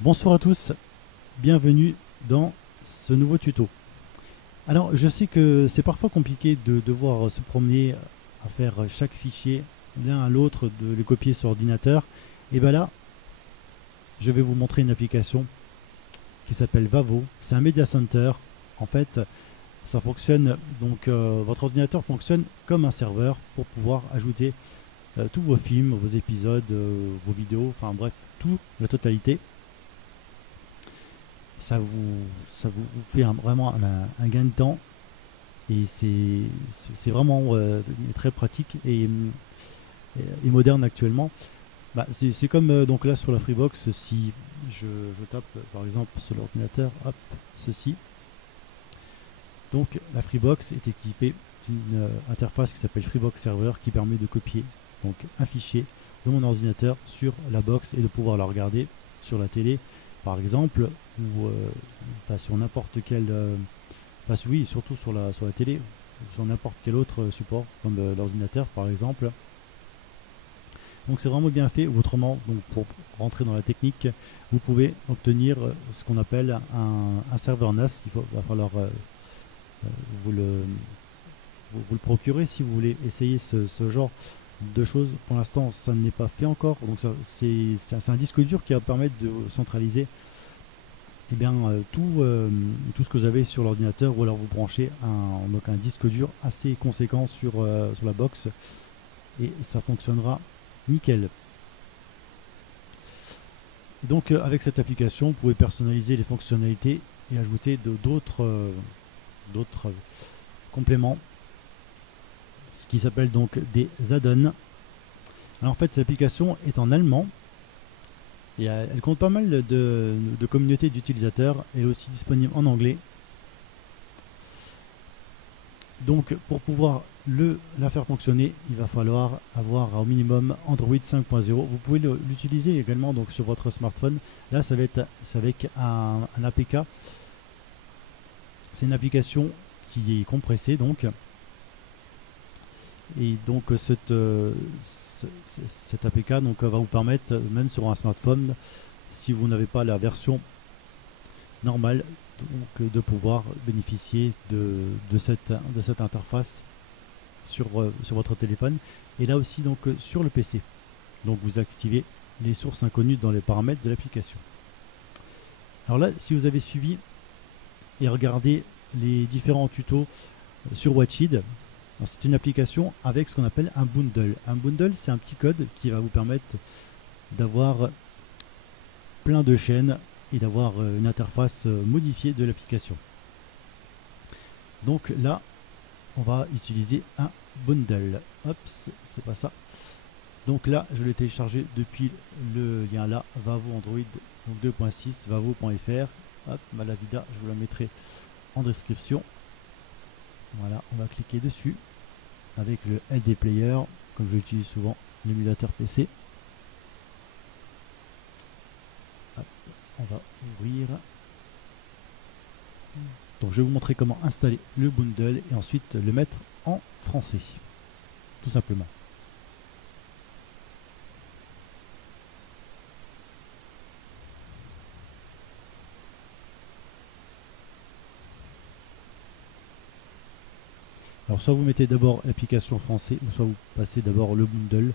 Bonsoir à tous, bienvenue dans ce nouveau tuto. Alors je sais que c'est parfois compliqué de devoir se promener à faire chaque fichier l'un à l'autre, de les copier sur ordinateur. Et bien là, je vais vous montrer une application qui s'appelle Vavo. C'est un media center. En fait, ça fonctionne, donc votre ordinateur fonctionne comme un serveur pour pouvoir ajouter tous vos films, vos épisodes, vos vidéos, enfin bref, tout, la totalité. Ça vous, ça vous fait vraiment un gain de temps et c'est vraiment très pratique et moderne actuellement. Bah, c'est comme donc là sur la Freebox, si je tape par exemple sur l'ordinateur, hop, ceci. Donc la Freebox est équipée d'une interface qui s'appelle Freebox Server qui permet de copier donc un fichier de mon ordinateur sur la box et de pouvoir la regarder sur la télé par exemple ou sur n'importe quel oui, surtout sur la télé, sur n'importe quel autre support, comme l'ordinateur par exemple. Donc c'est vraiment bien fait. Autrement, donc pour rentrer dans la technique, vous pouvez obtenir ce qu'on appelle un serveur NAS. Va falloir vous, le, vous le procurer si vous voulez essayer ce genre de choses. Pour l'instant, ça n'est pas fait encore. Donc c'est un disque dur qui va permettre de centraliser tout ce que vous avez sur l'ordinateur, ou alors vous branchez donc un disque dur assez conséquent sur la box et ça fonctionnera nickel. Et donc avec cette application, vous pouvez personnaliser les fonctionnalités et ajouter d'autres compléments, ce qui s'appelle donc des add-ons. Alors en fait, l'application est en allemand et elle compte pas mal de communautés d'utilisateurs. Elle est aussi disponible en anglais. Donc pour pouvoir la faire fonctionner, il va falloir avoir au minimum Android 5.0. Vous pouvez l'utiliser également donc sur votre smartphone. Là, c'est avec un APK. C'est une application qui est compressée donc. Et donc cette APK donc, va vous permettre, même sur un smartphone, si vous n'avez pas la version normale, donc, de pouvoir bénéficier de cette interface sur votre téléphone. Et là aussi donc sur le PC. Donc vous activez les sources inconnues dans les paramètres de l'application. Alors là, si vous avez suivi et regardé les différents tutos sur Watchid, c'est une application avec ce qu'on appelle un bundle. Un bundle, c'est un petit code qui va vous permettre d'avoir plein de chaînes et d'avoir une interface modifiée de l'application. Donc là, on va utiliser un bundle. Hop, c'est pas ça. Donc là, je l'ai téléchargé depuis le lien là, Vavo Android 2.6, vavo.fr. Hop, la vida, je vous la mettrai en description. Voilà, on va cliquer dessus avec le LD Player, comme je l'utilise souvent, l'émulateur PC. Hop, on va ouvrir. Donc je vais vous montrer comment installer le bundle et ensuite le mettre en français, tout simplement. Alors soit vous mettez d'abord l'application français, ou soit vous passez d'abord le bundle.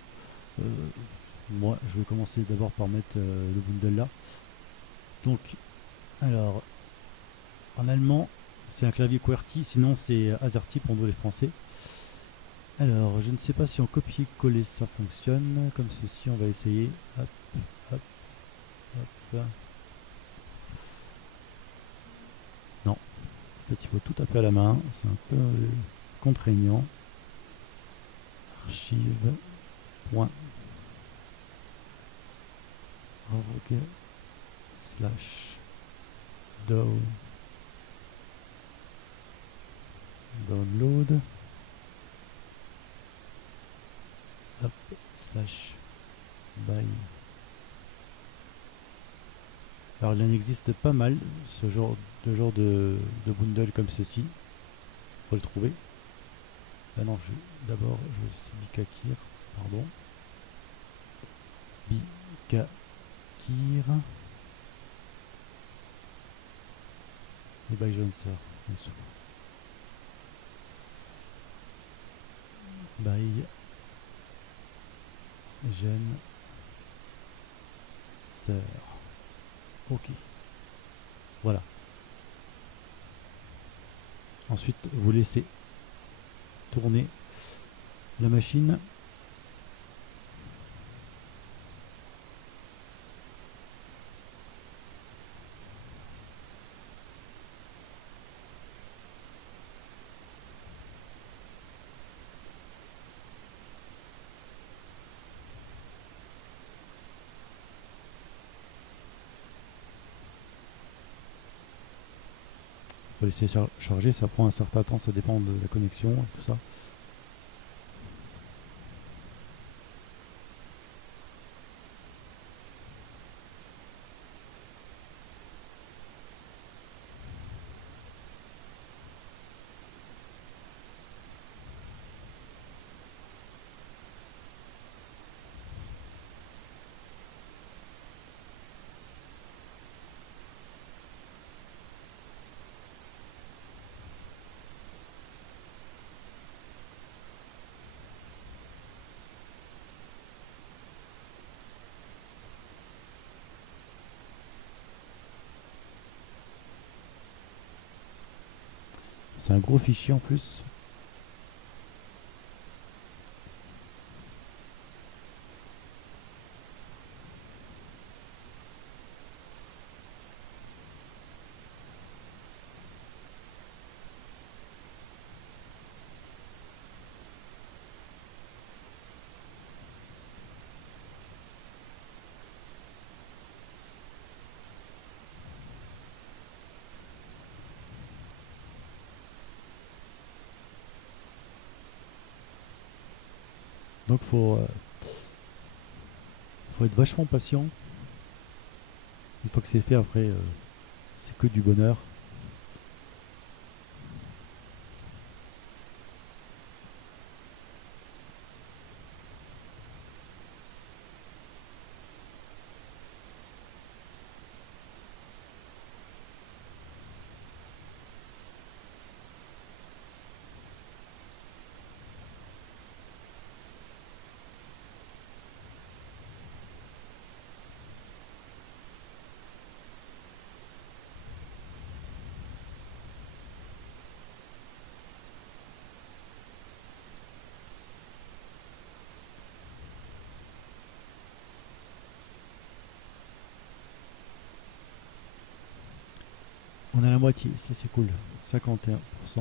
Euh, Moi je vais commencer d'abord par mettre le bundle là. Donc alors en allemand c'est un clavier QWERTY, sinon c'est AZERTY pour nous les français. Alors je ne sais pas si en copier-coller ça fonctionne comme ceci, on va essayer. Hop, hop, hop. Non, en fait il faut tout taper à la main, c'est un peu contraignant. Archive. Slash download hop, slash by. Alors il en existe pas mal ce genre de bundle comme ceci. Il faut le trouver. Ah non, d'abord c'est Bikakir, pardon. Bikakir. Et by Johnson en dessous. By Jeune Sœur. Ok. Voilà. Ensuite, vous laissez tourner la machine. Faut laisser charger, ça prend un certain temps, ça dépend de la connexion et tout ça. C'est un gros fichier en plus. Donc faut être vachement patient. Une fois que c'est fait, après, c'est que du bonheur. On a la moitié, ça c'est cool. 51%. C'est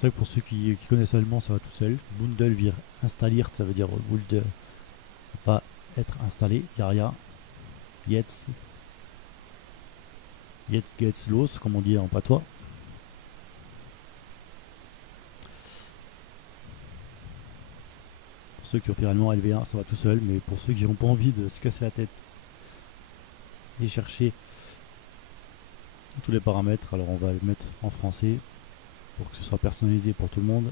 vrai que pour ceux qui connaissent allemand, ça va tout seul. Bundle vire installiert, ça veut dire Bundle va être installé. Yaria, jetzt geht's los, comme on dit en patois. Pour ceux qui ont fait allemand LV1, ça va tout seul, mais pour ceux qui n'ont pas envie de se casser la tête et chercher tous les paramètres, alors on va le mettre en français pour que ce soit personnalisé pour tout le monde.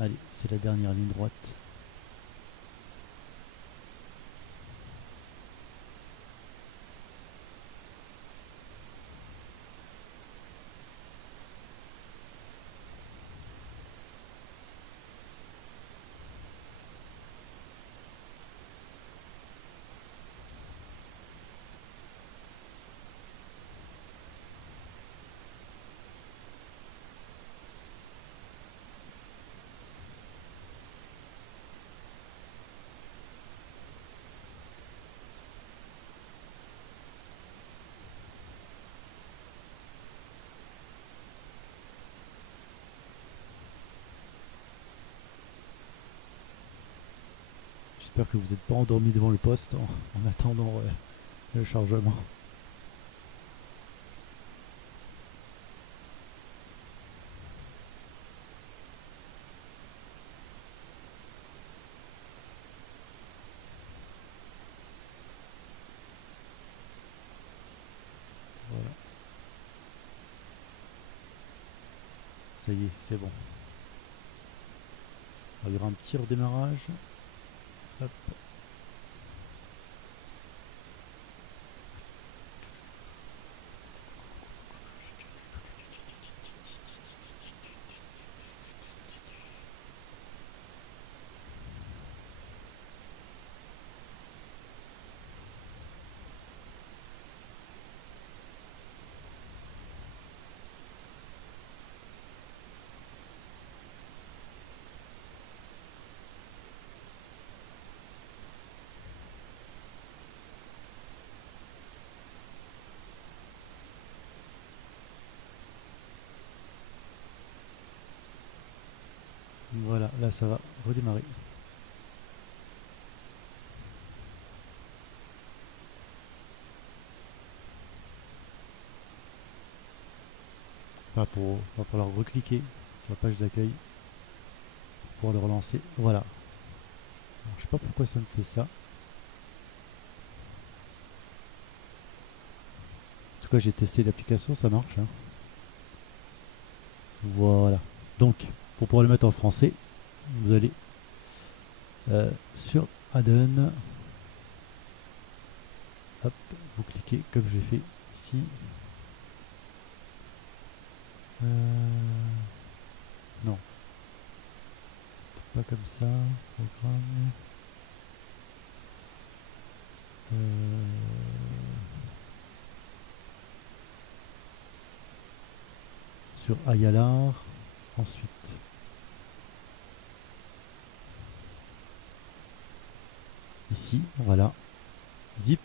Allez, c'est la dernière ligne droite. J'espère que vous n'êtes pas endormi devant le poste en attendant le chargement. Voilà. Ça y est, c'est bon. Alors, il y aura un petit redémarrage. Hop. Voilà, là ça va redémarrer. Enfin, va falloir recliquer sur la page d'accueil pour pouvoir le relancer. Voilà. Alors, je sais pas pourquoi ça me fait ça. En tout cas, j'ai testé l'application, ça marche. Hein. Voilà. Donc, pour pouvoir le mettre en français, vous allez sur Add-on. Hop, vous cliquez comme j'ai fait ici. Non. C'est pas comme ça. Programme. Sur Ayalar. Ensuite. Ici, voilà. Zip.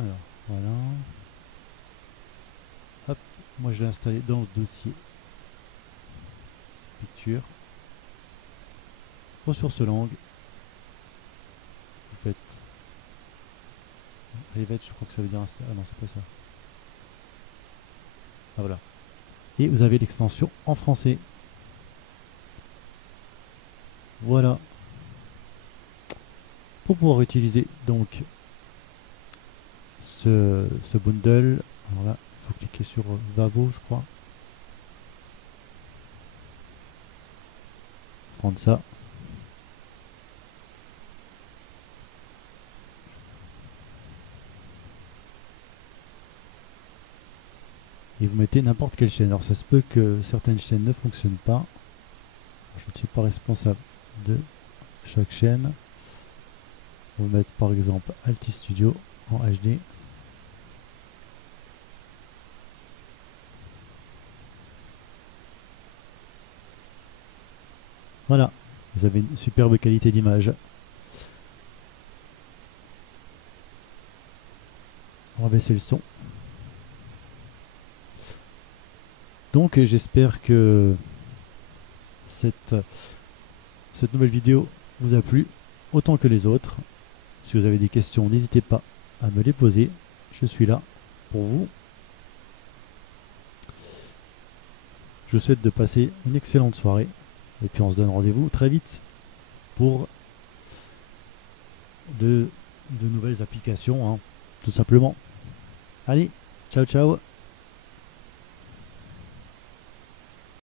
Alors, voilà. Hop, moi je l'ai installé dans le dossier. Picture. Ressources langue. Vous faites. Rivet, je crois que ça veut dire installer. Ah non, c'est pas ça. Ah voilà. Et vous avez l'extension en français. Voilà. Pour pouvoir utiliser donc ce bundle, alors là, il faut cliquer sur Vavo, je crois. Prendre ça. Et vous mettez n'importe quelle chaîne. Alors ça se peut que certaines chaînes ne fonctionnent pas. Je ne suis pas responsable de chaque chaîne. On va mettre par exemple Alti Studio en HD. Voilà, vous avez une superbe qualité d'image. On va baisser le son. Donc j'espère que cette nouvelle vidéo vous a plu autant que les autres. Si vous avez des questions, n'hésitez pas à me les poser. Je suis là pour vous. Je vous souhaite de passer une excellente soirée. Et puis on se donne rendez-vous très vite pour de nouvelles applications, hein, tout simplement. Allez, ciao ciao.